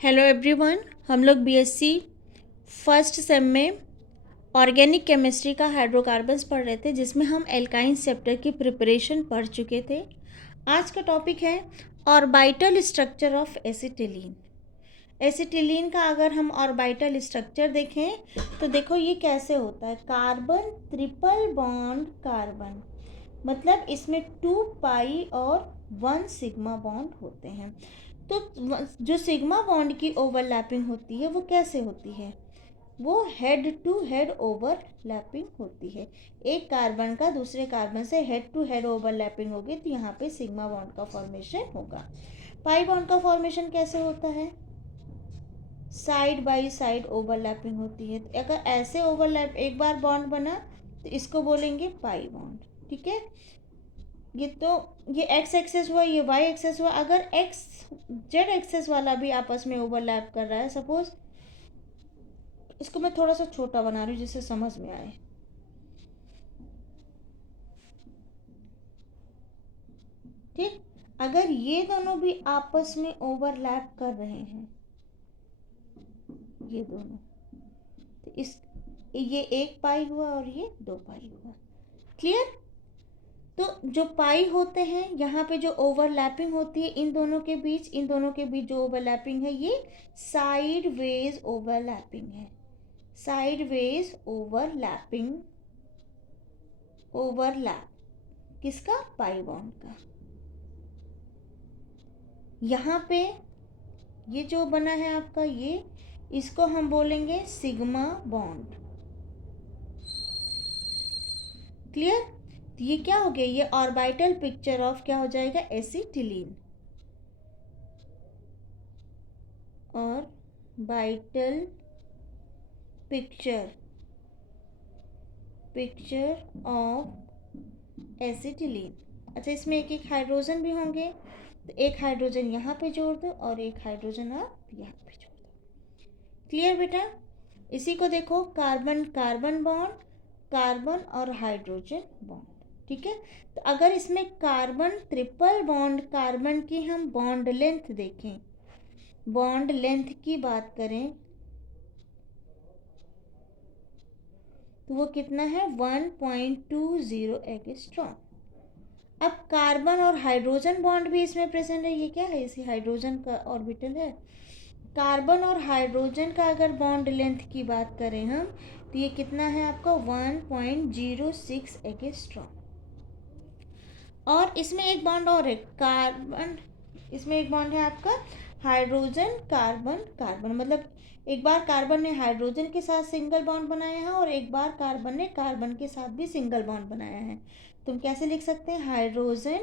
Hello everyone, हम लोग BSc first sem में ऑर्गेनिक केमिस्ट्री का हाइड्रोकार्बन्स पढ़ रहे थे, जिसमें हम एल्काइन चैप्टर की प्रिपरेशन पढ़ चुके थे। आज का टॉपिक है orbital structure of acetylene. Acetylene का अगर हम ऑर्बिटल स्ट्रक्चर देखें तो देखो ये कैसे होता है। कार्बन ट्रिपल बॉन्ड कार्बन, मतलब इसमें 2 पाई और 1 सिग्मा बॉन्ड होते हैं। तो जो सिग्मा बॉन्ड की ओवरलैपिंग होती है वो कैसे होती है? वो हेड टू हेड ओवरलैपिंग होती है। एक कार्बन का दूसरे कार्बन से हेड टू हेड ओवरलैपिंग होगी तो यहाँ पे सिग्मा बॉन्ड का फॉर्मेशन होगा। पाई बॉन्ड का फॉर्मेशन कैसे होता है? साइड बाय साइड ओवरलैपिंग होती है। तो अगर ऐसे ओवरलैप एक बार बॉन्ड बना तो इसको बोलेंगे पाई बॉन्ड। ठीक है, ये एक्स एक्सेस हुआ, ये वाई एक्सेस हुआ। अगर एक्स जेड एक्सेस वाला भी आपस में ओवरलैप कर रहा है, सपोज इसको मैं थोड़ा सा छोटा बना रही हूँ जिससे समझ में आए। ठीक, अगर ये दोनों भी आपस में ओवरलैप कर रहे हैं, ये दोनों, तो ये 1 पाई हुआ और ये 2 पाई हुआ। क्लियर? तो जो पाई होते हैं यहाँ पे जो ओवरलैपिंग होती है इन दोनों के बीच जो ओवरलैपिंग है ये साइड वेज ओवरलैपिंग है। साइड वेज ओवरलैप किसका? पाई बॉन्ड का। यहाँ पे ये जो बना है आपका, ये इसको हम बोलेंगे सिग्मा बॉन्ड। क्लियर? तो ये क्या हो गया? ये ऑर्बिटल पिक्चर ऑफ क्या हो जाएगा? Acetylene. Orbital picture of acetylene. अच्छा, इसमें एक एक हाइड्रोजन भी होंगे, तो एक हाइड्रोजन यहाँ पे जोड़ दो और एक हाइड्रोजन आप यहाँ पे जोड़ दो। क्लियर बेटा? इसी को देखो, कार्बन कार्बन बॉन्ड, कार्बन और हाइड्रोजन बॉन्ड। ठीक है, तो अगर इसमें कार्बन ट्रिपल बॉन्ड कार्बन की हम बॉन्ड लेंथ देखें, बॉन्ड लेंथ की बात करें तो वो कितना है? 1.20 एंगस्ट्रॉम। अब कार्बन और हाइड्रोजन बॉन्ड भी इसमें प्रेजेंट है। ये क्या है? इसी हाइड्रोजन का ऑर्बिटल है। कार्बन और हाइड्रोजन का अगर बॉन्ड लेंथ की बात करें हम तो ये कितना है आपका? 1.06 एंगस्ट्रॉम। और इसमें एक बॉन्ड और है, कार्बन, इसमें एक बॉन्ड है आपका हाइड्रोजन कार्बन कार्बन, मतलब एक बार कार्बन ने हाइड्रोजन के साथ सिंगल बॉन्ड बनाया है और एक बार कार्बन ने कार्बन के साथ भी सिंगल बॉन्ड बनाया है। तुम कैसे लिख सकते हैं? Hydrogen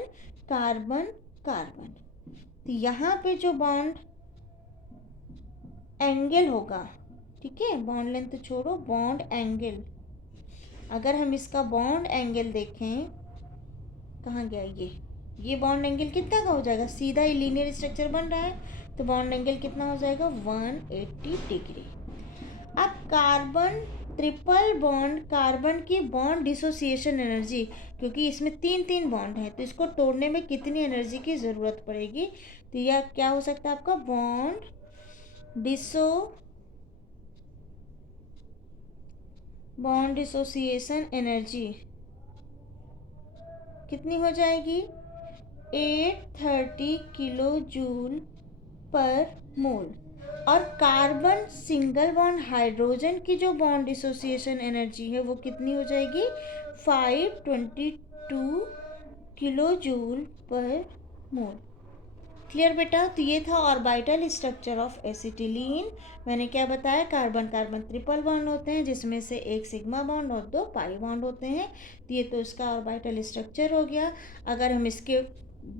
carbon carbon. तो यहाँ पे जो बॉन्ड एंगल होगा, ठीक है, बॉन्ड लेंथ तो छोड़ो, बॉन्ड एंगल, अगर हम इसका बॉन्ड एंगल देखें, कहाँ गया ये बॉन्ड एंगल कितना का हो जाएगा? सीधा ही लीनियर स्ट्रक्चर बन रहा है तो बॉन्ड एंगल कितना हो जाएगा? 180 डिग्री। अब कार्बन ट्रिपल बॉन्ड, कार्बन की बॉन्ड डिसोसिएशन एनर्जी, क्योंकि इसमें 3 बॉन्ड है तो इसको तोड़ने में कितनी एनर्जी की ज़रूरत पड़ेगी? तो यह क्या हो सकता है आपका? बॉन्ड डिसोसिएशन एनर्जी कितनी हो जाएगी? 830 किलो जूल पर मोल। और कार्बन सिंगल बॉन्ड हाइड्रोजन की जो बॉन्ड डिसोसिएशन एनर्जी है वो कितनी हो जाएगी? 522 किलो जूल पर मोल। क्लियर बेटा? तो ये था ऑर्बिटल स्ट्रक्चर ऑफ एसिटिलीन। मैंने क्या बताया? कार्बन कार्बन ट्रिपल बॉन्ड होते हैं जिसमें से एक सिग्मा बॉन्ड और 2 पाई बॉन्ड होते हैं। तो ये तो इसका ऑर्बिटल स्ट्रक्चर हो गया। अगर हम इसके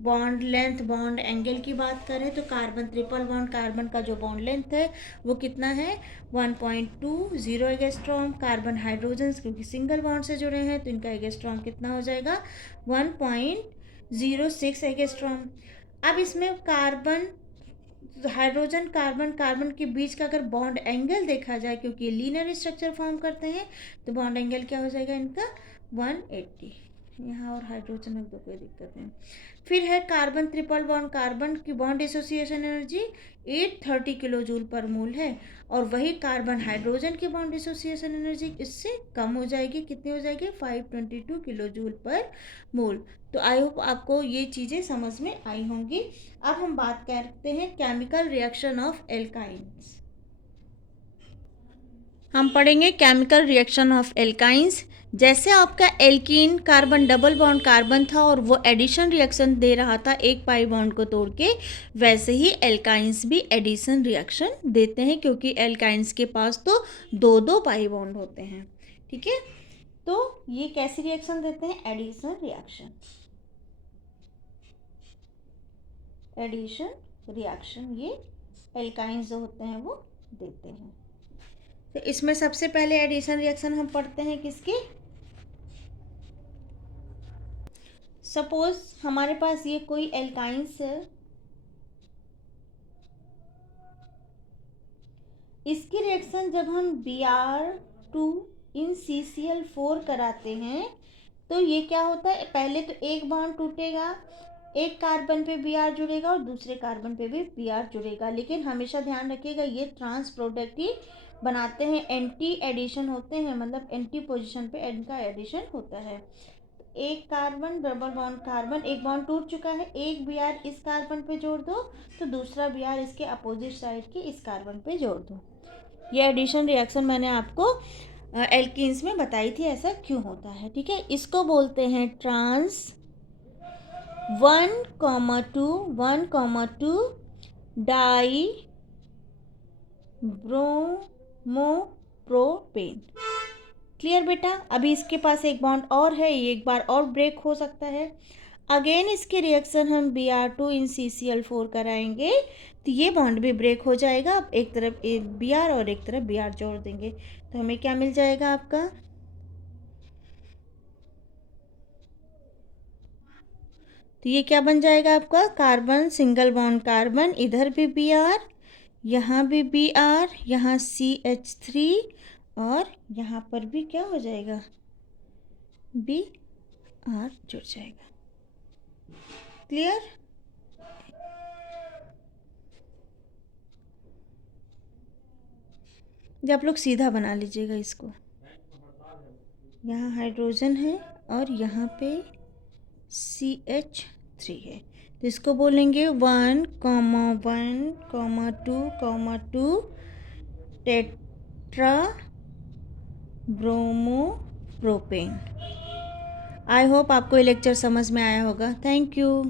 बॉन्ड लेंथ, बॉन्ड एंगल की बात करें तो कार्बन ट्रिपल बॉन्ड कार्बन का जो बॉन्ड लेंथ है वो कितना है? 1.20 एंगस्ट्रॉम। कार्बन हाइड्रोजन क्योंकि सिंगल बॉन्ड से जुड़े हैं तो इनका एंगस्ट्रॉम कितना हो जाएगा? 1.06 एंगस्ट्रॉम। अब इसमें कार्बन हाइड्रोजन कार्बन कार्बन के बीच का अगर बॉन्ड एंगल देखा जाए, क्योंकि लीनियर स्ट्रक्चर फॉर्म करते हैं, तो बॉन्ड एंगल क्या हो जाएगा इनका? 180। यहाँ और हाइड्रोजन रख दो, कोई दिक्कत नहीं। फिर है कार्बन ट्रिपल बॉन्ड, कार्बन की bond association energy 830 kilo joule per mole है, और वही कार्बन हाइड्रोजन की बॉन्ड एसोसिएशन एनर्जी इससे कम हो जाएगी, कितनी हो जाएगी 522 किलो जूल पर मोल। तो आई होप आपको ये चीज़ें समझ में आई होंगी। अब हम बात करते हैं केमिकल रिएक्शन ऑफ एल्काइंस। हम पढ़ेंगे केमिकल रिएक्शन ऑफ एल्काइंस। जैसे आपका alkene carbon double bond carbon था और वो एडिशन रिएक्शन दे रहा था एक पाई बॉन्ड को तोड़ के, वैसे ही एल्काइंस भी एडिशन रिएक्शन देते हैं, क्योंकि एल्काइंस के पास तो दो दो पाई बॉन्ड होते हैं। ठीक है, तो ये कैसी रिएक्शन देते हैं, एडिशन रिएक्शन, एडिशन रिएक्शन ये एल्काइंस जो होते हैं वो देते हैं। तो इसमें सबसे पहले एडिशन रिएक्शन हम पढ़ते हैं किसकी, सपोज हमारे पास ये कोई एल्काइंस है, इसकी रिएक्शन जब हम Br2 इन CCl4 कराते हैं तो ये क्या होता है, पहले तो एक बॉन्ड टूटेगा, एक कार्बन पे Br जुड़ेगा और दूसरे कार्बन पे भी Br जुड़ेगा, लेकिन हमेशा ध्यान रखिएगा ये ट्रांस प्रोडक्ट ही बनाते हैं, एंटी एडिशन होते हैं, मतलब एंटी पोजीशन पे इनका एडिशन होता है। एक कार्बन डबल बॉन्ड कार्बन, एक बॉन्ड टूट चुका है, एक Br इस कार्बन पे जोड़ दो तो दूसरा Br इसके अपोजिट साइड के इस कार्बन पे जोड़ दो। ये एडिशन रिएक्शन मैंने आपको एल्कीन्स में बताई थी, ऐसा क्यों होता है। ठीक है, इसको बोलते हैं ट्रांस 1,2 डाई ब्रोमोप्रोपेन। क्लियर बेटा, अभी इसके पास एक बॉन्ड और है, ये एक बार और ब्रेक हो सकता है। अगेन इसकी रिएक्शन हम Br2 इन CCl4 कराएंगे तो ये बॉन्ड भी ब्रेक हो जाएगा, एक तरफ एक Br और एक तरफ Br जोड़ देंगे तो हमें क्या मिल जाएगा आपका, तो ये क्या बन जाएगा आपका, कार्बन सिंगल बॉन्ड कार्बन, इधर भी Br, यहाँ भी Br, यहाँ CH3 और यहाँ पर भी क्या हो जाएगा, Br जुड़ जाएगा। क्लियर, जब आप लोग सीधा बना लीजिएगा इसको, यहाँ हाइड्रोजन है और यहाँ पे CH3 है, तो इसको बोलेंगे 1,1,2,2 टेट्रा ब्रोमोप्रोपेन। आई होप आपको ये लेक्चर समझ में आया होगा। Thank you.